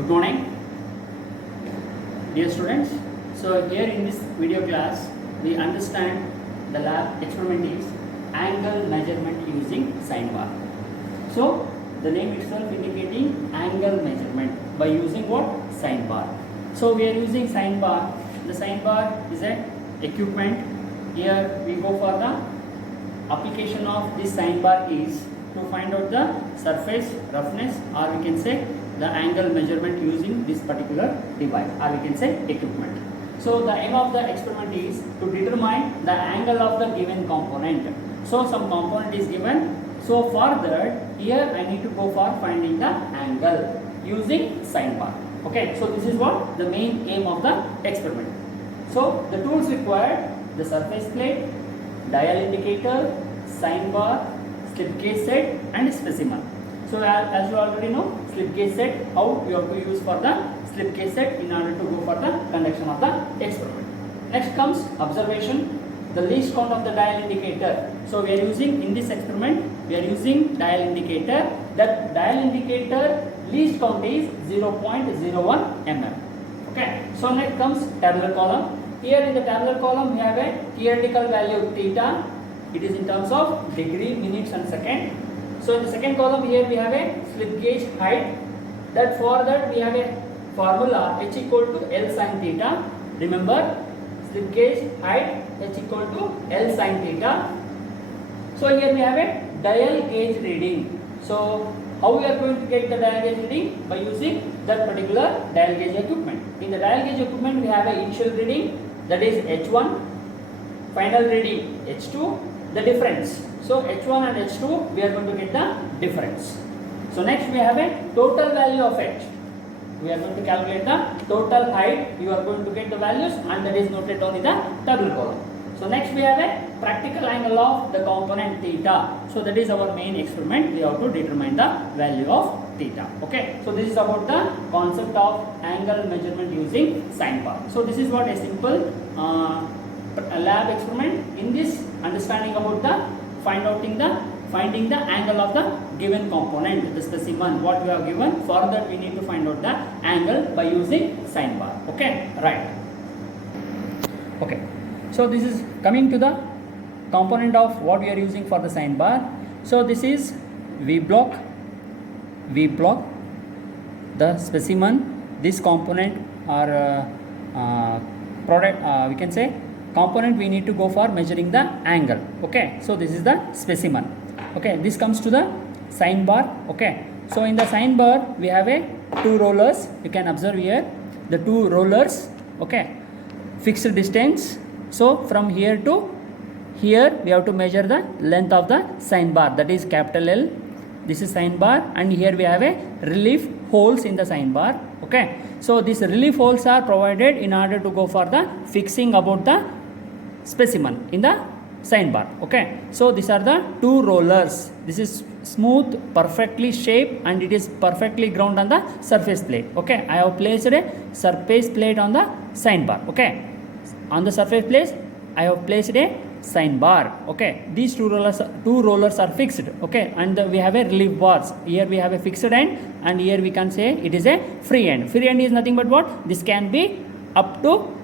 Good morning, dear students. So here in this video class, we understand the lab experiment is angle measurement using sine bar. So the name itself indicating angle measurement by using what? Sine bar. So we are using sine bar. The sine bar is a equipment. Here we go for the application of this sine bar is to find out the surface roughness, or we can say the angle measurement using this particular device, or we can say equipment. So the aim of the experiment is to determine the angle of the given component. So some component is given. So for that, here I need to go for finding the angle using sine bar. Okay, so this is what the main aim of the experiment. So the tools required: the surface plate, dial indicator, sine bar, slip gauge set and specimen. So as you already know, slip gauge set, how you have to use for the slip gauge set in order to go for the conduction of the experiment. Next comes observation, the least count of the dial indicator. So we are using in this experiment, we are using dial indicator. That dial indicator least count is 0.01 mm. Okay. So next comes tabular column. Here in the tabular column we have a theoretical value theta. It is in terms of degree, minutes and second. So in the second column here we have a slip gauge height. That for that we have a formula h equal to L sin theta. Remember, slip gauge height h equal to L sin theta. So here we have a dial gauge reading. So how we are going to get the dial gauge reading? By using that particular dial gauge equipment. In the dial gauge equipment we have a initial reading, that is H1, final reading H2, the difference. So H1 and H2 we are going to get the difference. So next we have a total value of H. We are going to calculate the total height. You are going to get the values and that is noted down in the tabular column. So next we have a practical angle of the component theta. So that is our main experiment. We have to determine the value of theta. Okay. So this is about the concept of angle measurement using sine bar. So this is what a simple lab experiment. In this, understanding about the finding the angle of the given component, the specimen what we have given. For that we need to find out the angle by using sine bar. Okay, right. Okay, so this is coming to the component of what we are using for the sine bar. So this is V block, the specimen, this component or product, we can say component we need to go for measuring the angle. Okay, so this is the specimen. Okay, this comes to the sine bar. Okay, so in the sine bar we have a two rollers. You can observe here the two rollers. Okay, fixed distance. So from here to here we have to measure the length of the sine bar, that is capital L. This is sine bar, and here we have a relief holes in the sine bar. Okay, so these relief holes are provided in order to go for the fixing about the specimen in the sine bar. Okay, so these are the two rollers. This is smooth, perfectly shaped, and it is perfectly ground on the surface plate. Okay, I have placed a surface plate on the sine bar. Okay, on the surface plate I have placed a sine bar. Okay, these two rollers are fixed. Okay, and we have a relief bars. Here we have a fixed end, and here we can say it is a free end. Free end is nothing but what? This can be up to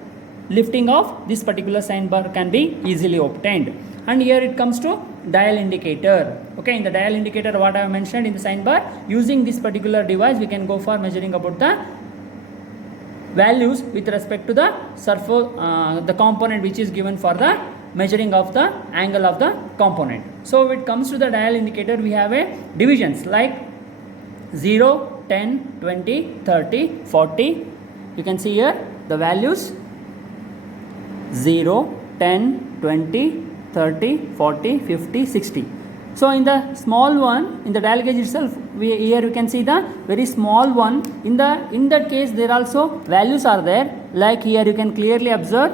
lifting of this particular sine bar can be easily obtained. And here it comes to dial indicator. Okay, in the dial indicator what I have mentioned in the sine bar, using this particular device we can go for measuring about the values with respect to the surface, the component which is given for the measuring of the angle of the component. So when it comes to the dial indicator we have a divisions like 0, 10, 20, 30, 40. You can see here the values 0, 10, 20, 30, 40, 50, 60. So in the small one, in the dial gauge itself, here you can see the very small one. In that case there also values are there, like here you can clearly observe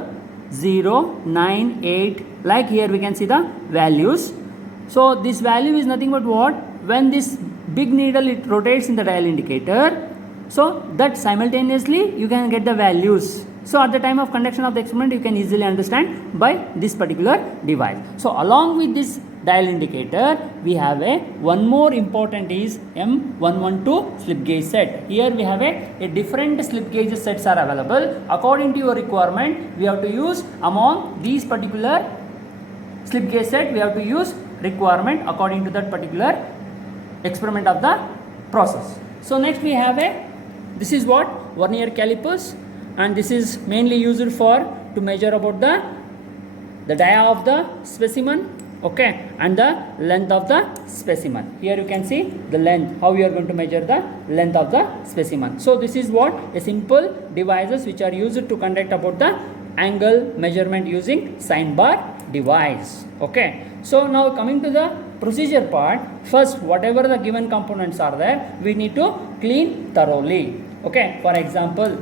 0, 9, 8, like here we can see the values. So this value is nothing but what? When this big needle it rotates in the dial indicator, so that simultaneously you can get the values. So at the time of conduction of the experiment you can easily understand by this particular device. So along with this dial indicator, we have a one more important is M112 slip gauge set. Here we have a different slip gauge sets are available. According to your requirement, we have to use among these particular slip gauge set, we have to use requirement according to that particular experiment of the process. So next we have this is what vernier calipers, and this is mainly used for to measure about the dia of the specimen, okay, and the length of the specimen. Here you can see the length, how you are going to measure the length of the specimen. So this is what a simple devices which are used to conduct about the angle measurement using sine bar device. Okay, so now coming to the procedure part, first whatever the given components are there, we need to clean thoroughly. Okay, for example,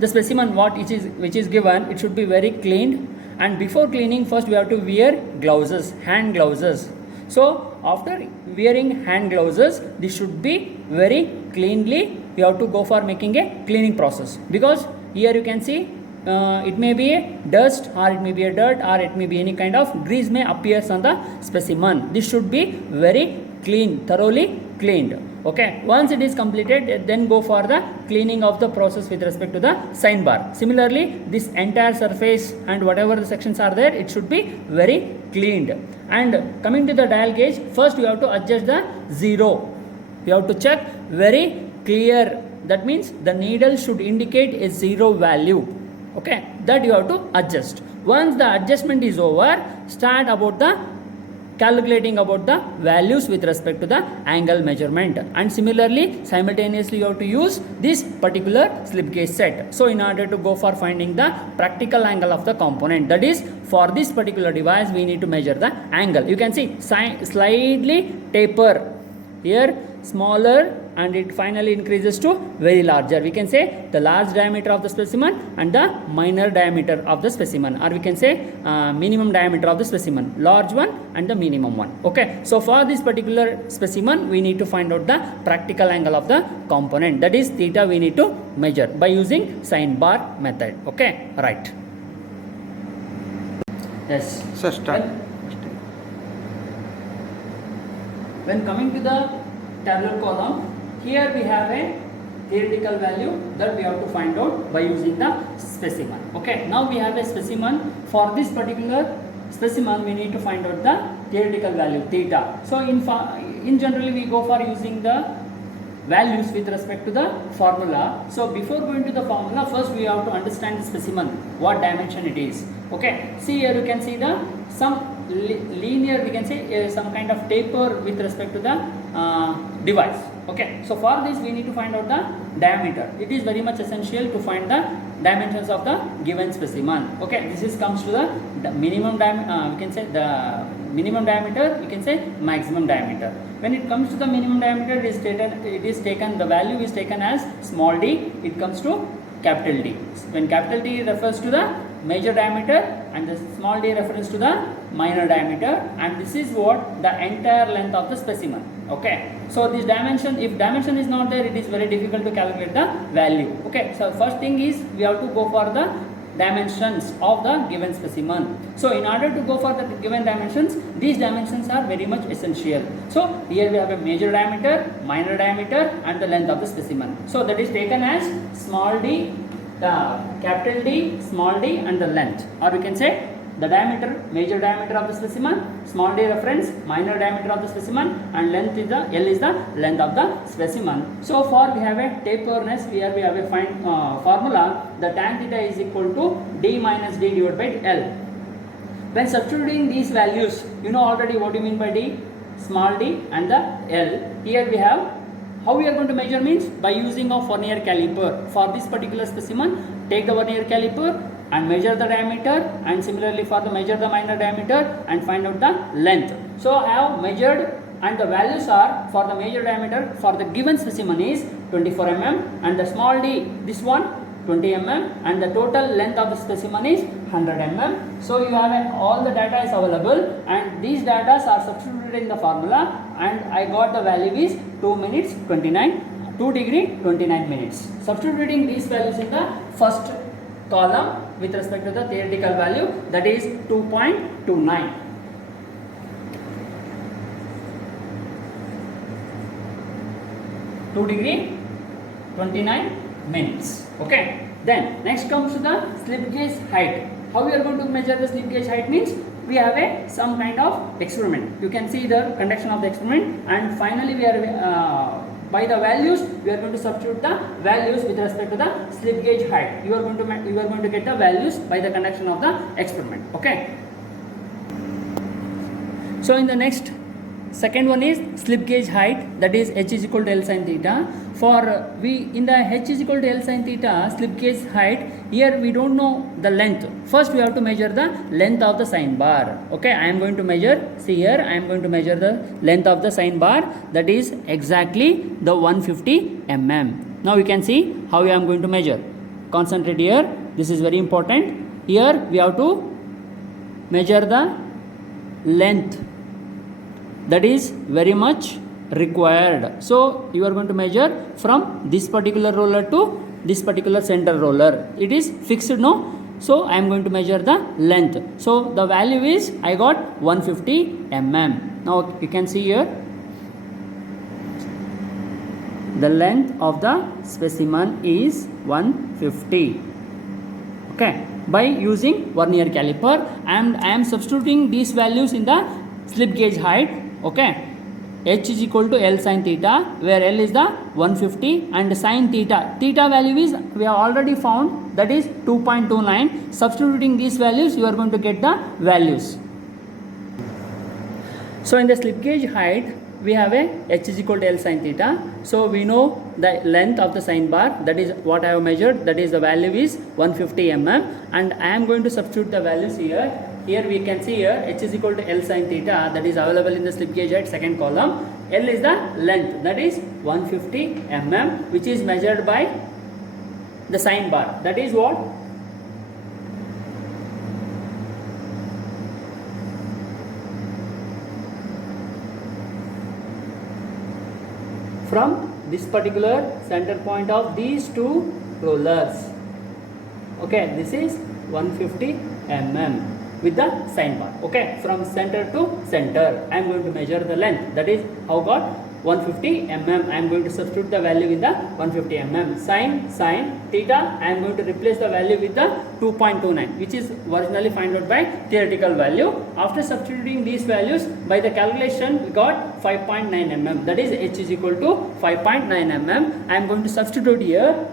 the specimen which is given, it should be very cleaned, and before cleaning first we have to wear gloves, hand gloves. So after wearing hand gloves, this should be very cleanly, you have to go for making a cleaning process, because here you can see it may be a dust, or it may be a dirt, or it may be any kind of grease may appears on the specimen. This should be very clean, thoroughly cleaned. Okay, once it is completed, then go for the cleaning of the process with respect to the sine bar. Similarly, this entire surface and whatever the sections are there, it should be very cleaned. And coming to the dial gauge, first you have to adjust the zero. You have to check very clear. That means the needle should indicate a zero value. Okay, that you have to adjust. Once the adjustment is over, start about the calculating about the values with respect to the angle measurement, and similarly simultaneously you have to use this particular slip gauge set. So in order to go for finding the practical angle of the component, that is for this particular device we need to measure the angle. You can see slightly taper here, smaller, and it finally increases to very larger. We can say the large diameter of the specimen and the minor diameter of the specimen, or we can say minimum diameter of the specimen, large one and the minimum one. Okay, so for this particular specimen we need to find out the practical angle of the component, that is theta, we need to measure by using sine bar method. Okay, right. Yes. So start. When coming to the tabular column, here we have a theoretical value that we have to find out by using the specimen. Okay, now we have a specimen. For this particular specimen we need to find out the theoretical value theta. So in generally we go for using the values with respect to the formula. So before going to the formula, first we have to understand the specimen, what dimension it is. Okay, see here you can see the some linear, we can say some kind of taper with respect to the device. Okay, so for this we need to find out the diameter. It is very much essential to find the dimensions of the given specimen. Okay, this is comes to the minimum diameter, we can say the minimum diameter, we can say maximum diameter. When it comes to the minimum diameter, it is taken, the value is taken as small d, it comes to capital D. When capital D refers to the major diameter and the small d refers to the minor diameter, and this is what the entire length of the specimen. Okay, so this dimension, if dimension is not there, it is very difficult to calculate the value. Okay, so first thing is we have to go for the dimensions of the given specimen. So in order to go for the given dimensions, these dimensions are very much essential. So here we have a major diameter, minor diameter and the length of the specimen. So that is taken as small d, the capital D, small d and the length, or we can say the diameter, major diameter of the specimen, small d reference, minor diameter of the specimen, and length is the L is the length of the specimen. So for we have a taperness, here we have a fine formula, the tan theta is equal to d minus d divided by L. When substituting these values, you know already what you mean by d, small d and the L. Here we have, how we are going to measure means by using of vernier caliper. For this particular specimen, take the vernier caliper and measure the diameter, and similarly for the measure the minor diameter and find out the length. So I have measured, and the values are for the major diameter for the given specimen is 24 mm, and the small d, this one 20 mm, and the total length of the specimen is 100 mm. So you have all the data is available, and these data are substituted in the formula, and I got the value is 2 minutes 29, 2 degree 29 minutes. Substituting these values in the first column with respect to the theoretical value, that is 2.29. 2 degree 29 minutes. Okay. Then next comes to the slip gauge height. How we are going to measure the slip gauge height means we have some kind of experiment. You can see the conduction of the experiment, and finally we are by the values we are going to substitute the values with respect to the slip gauge height. You are going to get the values by the conduction of the experiment. Okay. So in the next second one is slip gauge height, that is h is equal to L sin theta. For we in the h is equal to L sin theta slip gauge height, here we don't know the length. First we have to measure the length of the sine bar. Okay, I am going to measure, see here I am going to measure the length of the sine bar, that is exactly the 150 mm. Now you can see how I am going to measure. Concentrate here, this is very important. Here we have to measure the length, that is very much required. So you are going to measure from this particular roller to this particular center roller. It is fixed, no? So I am going to measure the length. So the value is, I got 150 mm. Now you can see here the length of the specimen is 150. Okay, by using vernier caliper, and I am substituting these values in the slip gauge height. Okay, h is equal to L sin theta, where L is the 150 and sin theta. Theta value is we have already found, that is 2.29. Substituting these values, you are going to get the values. So in the slip gauge height, we have a h is equal to L sin theta. So we know the length of the sine bar, that is what I have measured, that is the value is 150 mm, and I am going to substitute the values here. Here we can see here h is equal to L sin theta, that is available in the slip gauge height second column. L is the length, that is 150 mm, which is measured by the sine bar, that is what? From this particular center point of these two rollers. Okay, this is 150 mm with the sine bar. Okay, from center to center I am going to measure the length, that is how got 150 mm. I am going to substitute the value with the 150 mm. Sine theta, I am going to replace the value with the 2.29, which is originally found out by theoretical value. After substituting these values by the calculation, we got 5.9 mm, that is h is equal to 5.9 mm. I am going to substitute here,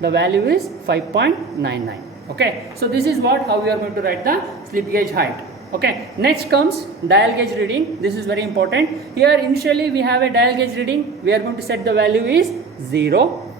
the value is 5.99. Okay, so this is how we are going to write the slip gauge height. Okay, next comes dial gauge reading. This is very important. Here initially we have a dial gauge reading. We are going to set the value is 0,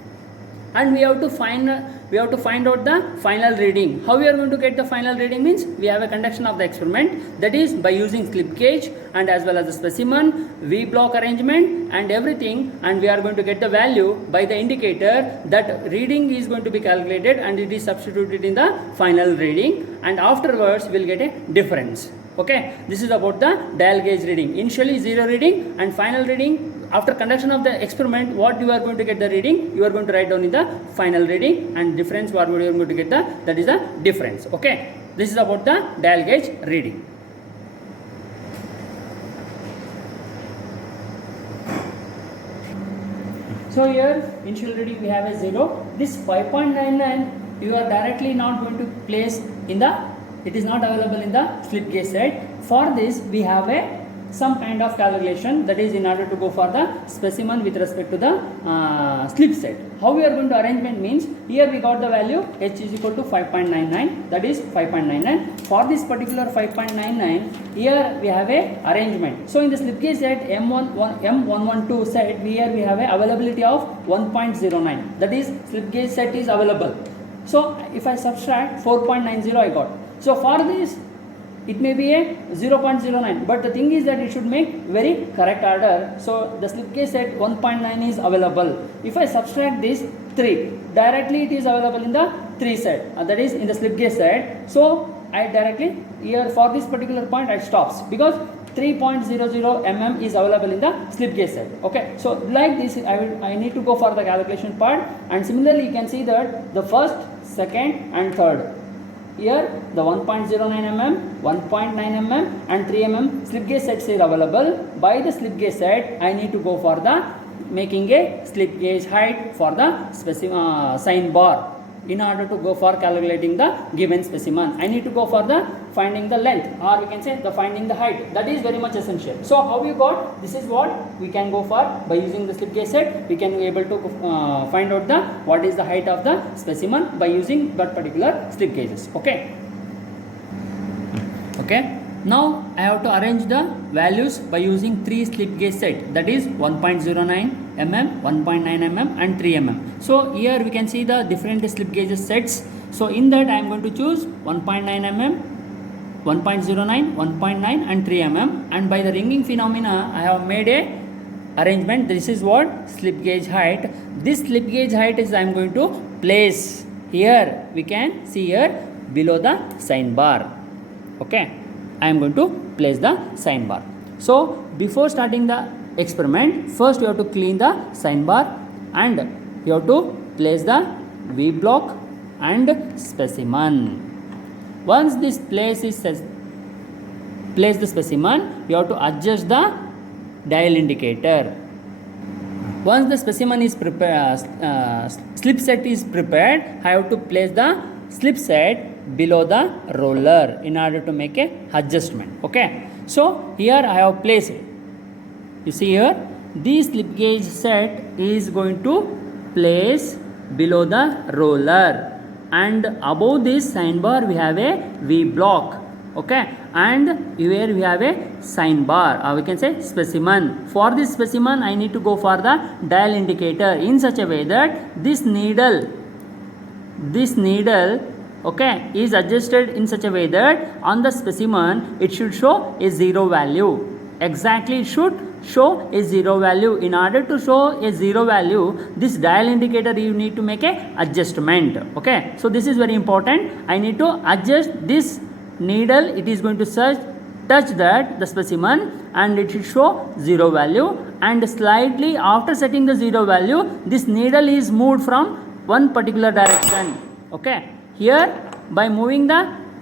and we have to find out the final reading. How we are going to get the final reading means we have a conduction of the experiment, that is by using slip gauge and as well as the specimen, V block arrangement and everything, and we are going to get the value by the indicator. That reading is going to be calculated and it is substituted in the final reading, and afterwards we will get a difference. Okay, this is about the dial gauge reading. Initially 0 reading and final reading. After conduction of the experiment, what you are going to get the reading, you are going to write down in the final reading, and difference what you are going to get that is the difference. Okay, this is about the dial gauge reading. So here initial reading we have a 0. This 5.99 you are directly not going to place in the, it is not available in the slip gauge set. For this we have some kind of calculation, that is in order to go for the specimen with respect to the slip set. How we are going to arrangement means, here we got the value h is equal to 5.99, that is 5.99. For this particular 5.99, here we have a arrangement. So in the slip gauge set M112 set, here we have a availability of 1.09, that is slip gauge set is available. So if I subtract 4.90 I got. So for this it may be a 0.09, but the thing is that it should make very correct order. So the slip gauge set 1.9 is available. If I subtract this 3, directly it is available in the 3 set, that is in the slip gauge set. So I directly here for this particular point I stops, because 3.00 mm is available in the slip gauge set. Okay, so like this I need to go for the calculation part, and similarly you can see that the first, second and third, here the 1.09 mm, 1.9 mm and 3 mm slip gauge sets are available. By the slip gauge set I need to go for the making a slip gauge height for the sign bar. In order to go for calculating the given specimen, I need to go for the finding the length, or we can say the finding the height. That is very much essential. So how we got, this is what we can go for by using the slip gauge set. We can be able to find out the what is the height of the specimen by using that particular slip gauges. Okay. Now I have to arrange the values by using 3 slip gauge set, that is 1.09 mm, 1.9 mm and 3 mm. So here we can see the different slip gauges sets. So in that I am going to choose 1.9 mm, 1.09, 1.9 and 3 mm, and by the ringing phenomena I have made a arrangement. This is what slip gauge height. This slip gauge height is I am going to place here. We can see here below the sign bar. Okay, I am going to place the sign bar. So before starting the experiment, first you have to clean the sign bar and you have to place the V block and specimen. Once this place the specimen, you have to adjust the dial indicator. Once the specimen is prepared, slip set is prepared, I have to place the slip set below the roller in order to make a adjustment. Okay, so here I have placed it. You see here, this slip gauge set is going to place below the roller, and above this sign bar we have a V block. Okay, and here we have a sign bar, or we can say specimen. For this specimen I need to go for the dial indicator in such a way that this needle okay, is adjusted in such a way that on the specimen it should show a 0 value. Exactly, it should show a 0 value. In order to show a 0 value, this dial indicator you need to make a adjustment. Okay, so this is very important. I need to adjust this needle. It is going to touch that the specimen and it should show 0 value, and slightly after setting the 0 value, this needle is moved from one particular direction. Okay, here by moving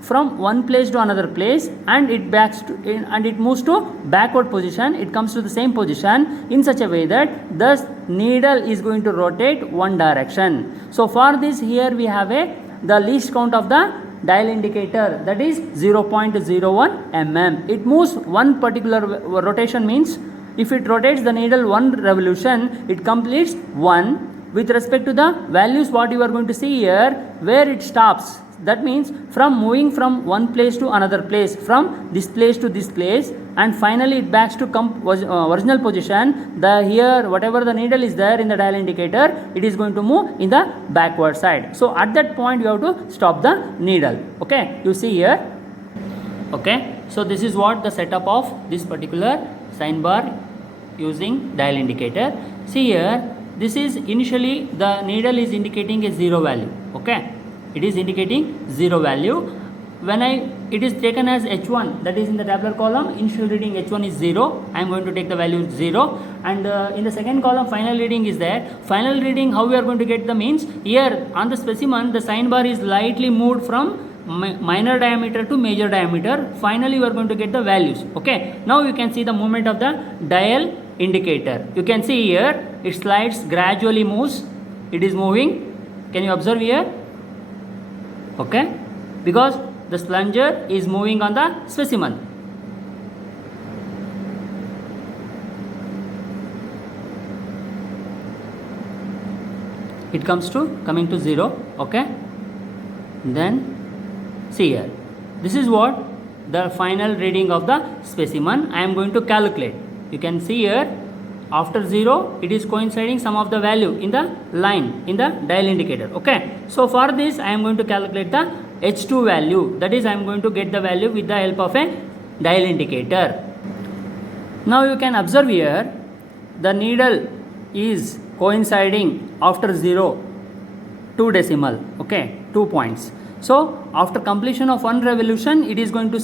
from one place to another place, and it moves to backward position, it comes to the same position in such a way that the needle is going to rotate one direction. So for this, here we have the least count of the dial indicator, that is 0.01 mm. It moves one particular rotation, means if it rotates the needle one revolution, it completes 1. With respect to the values what you are going to see here, where it stops, that means from moving from one place to another place, from this place to this place, and finally it backs to original position. Here whatever the needle is there in the dial indicator, it is going to move in the backward side. So at that point you have to stop the needle. Okay, you see here. Okay, so this is what the setup of this particular sign bar using dial indicator. See here, this is initially the needle is indicating a 0 value. Okay, it is indicating 0 value. When it is taken as H1, that is in the tabular column, initial reading H1 is 0. I am going to take the value 0, and in the second column final reading is there. Final reading, how we are going to get the means, here on the specimen the sign bar is slightly moved from minor diameter to major diameter. Finally you are going to get the values. Okay, now you can see the movement of the dial indicator. You can see here it slides, gradually moves, it is moving. Can you observe here? Okay, because the plunger is moving on the specimen. It coming to 0. Okay, then see here, this is what the final reading of the specimen I am going to calculate. You can see here, after 0 it is coinciding some of the value in the line in the dial indicator. Okay, so for this I am going to calculate the H2 value, that is I am going to get the value with the help of a dial indicator. Now you can observe here, the needle is coinciding after 0 2 decimal. Okay, 2 points. So after completion of one revolution, it is going to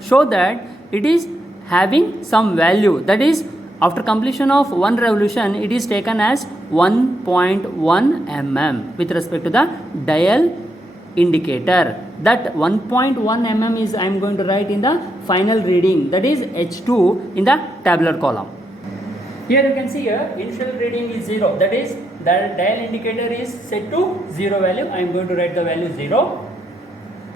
show that it is having some value, that is after completion of one revolution it is taken as 1.1 mm with respect to the dial indicator. That 1.1 mm is I am going to write in the final reading, that is H2 in the tabular column. Here you can see here initial reading is 0, that is the dial indicator is set to 0 value. I am going to write the value 0.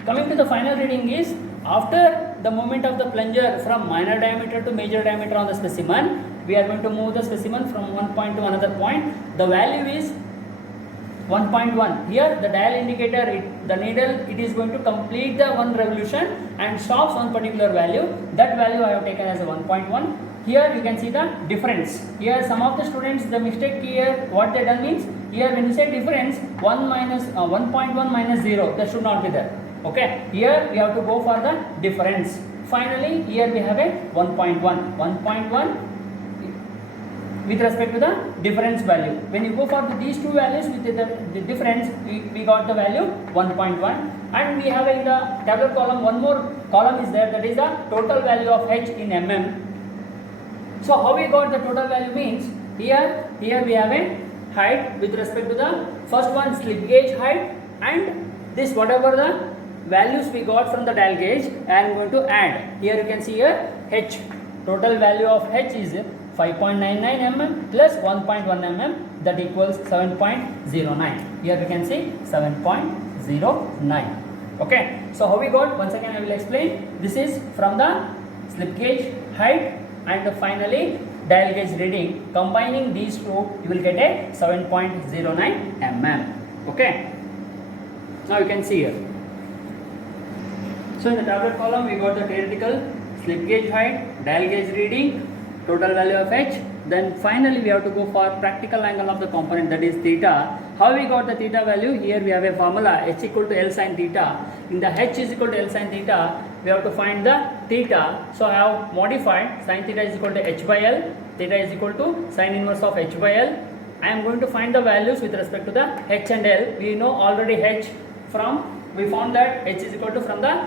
Coming to the final reading is after the movement of the plunger from minor diameter to major diameter on the specimen, we are going to move the specimen from one point to another point. The value is 1.1. Here the dial indicator, the needle, it is going to complete the one revolution and stops on particular value. That value I have taken as a 1.1. Here you can see the difference. Here some of the students, the mistake here, what they done means, here when you say difference, 1.1 minus 0, that should not be there. Okay, here we have to go for the difference. Finally, here we have a 1.1 with respect to the difference value. When you go for these two values with the difference, we got the value 1.1, and we have in the tabular column one more column is there, that is the total value of h in mm. So how we got the total value means, here we have a height with respect to the first one slip gauge height, and this whatever the values we got from the dial gauge I am going to add. Here you can see here h, total value of h is 5.99 mm plus 1.1 mm, that equals 7.09. Here we can see 7.09. Okay, so how we got, once again I will explain. This is from the slip gauge height and finally dial gauge reading. Combining these two, you will get a 7.09 mm. Okay, now you can see here. So in the tabular column we got the theoretical, slip gauge height, dial gauge reading, total value of h. Then finally we have to go for practical angle of the component, that is theta. How we got the theta value? Here we have a formula, h equal to L sin theta. In the h is equal to L sin theta, we have to find the theta. So I have modified sin theta is equal to h by L, theta is equal to sin inverse of h by L. I am going to find the values with respect to the h and L. We know already h from, we found that h is equal to from the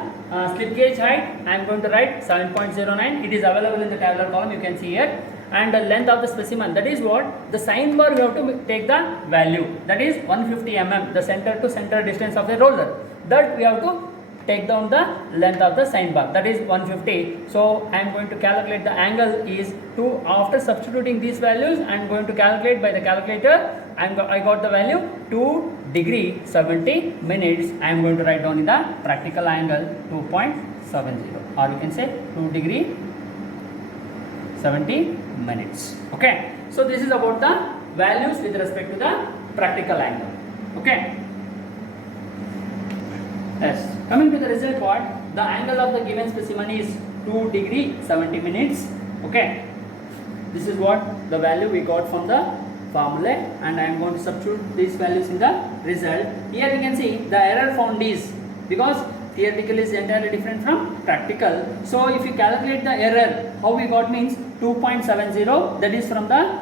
slip gauge height. I am going to write 7.09. It is available in the tabular column, you can see here. And the length of the specimen, that is what the sign bar, we have to take the value, that is 150 mm, the center to center distance of the roller, that we have to take down the length of the sign bar, that is 150. So I am going to calculate the angle is 2. After substituting these values, I am going to calculate by the calculator. I got the value 2 degree 70 minutes. I am going to write down in the practical angle 2.70, or you can say 2 degree 70 minutes. Okay, so this is about the values with respect to the practical angle. Okay, yes, coming to the result part, the angle of the given specimen is 2 degree 70 minutes. Okay, this is what the value we got from the formula, and I am going to substitute these values in the result. Here you can see the error found is, because theoretical is entirely different from practical. So if you calculate the error, how we got means 2.70, that is from the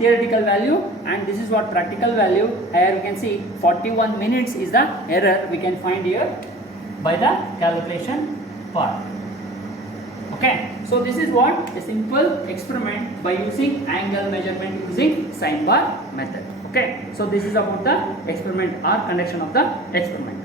theoretical value, and this is what practical value. Here you can see 41 minutes is the error we can find here by the calculation part. Okay, so this is what a simple experiment by using angle measurement using sine bar method. Okay, so this is about the experiment or conduction of the experiment.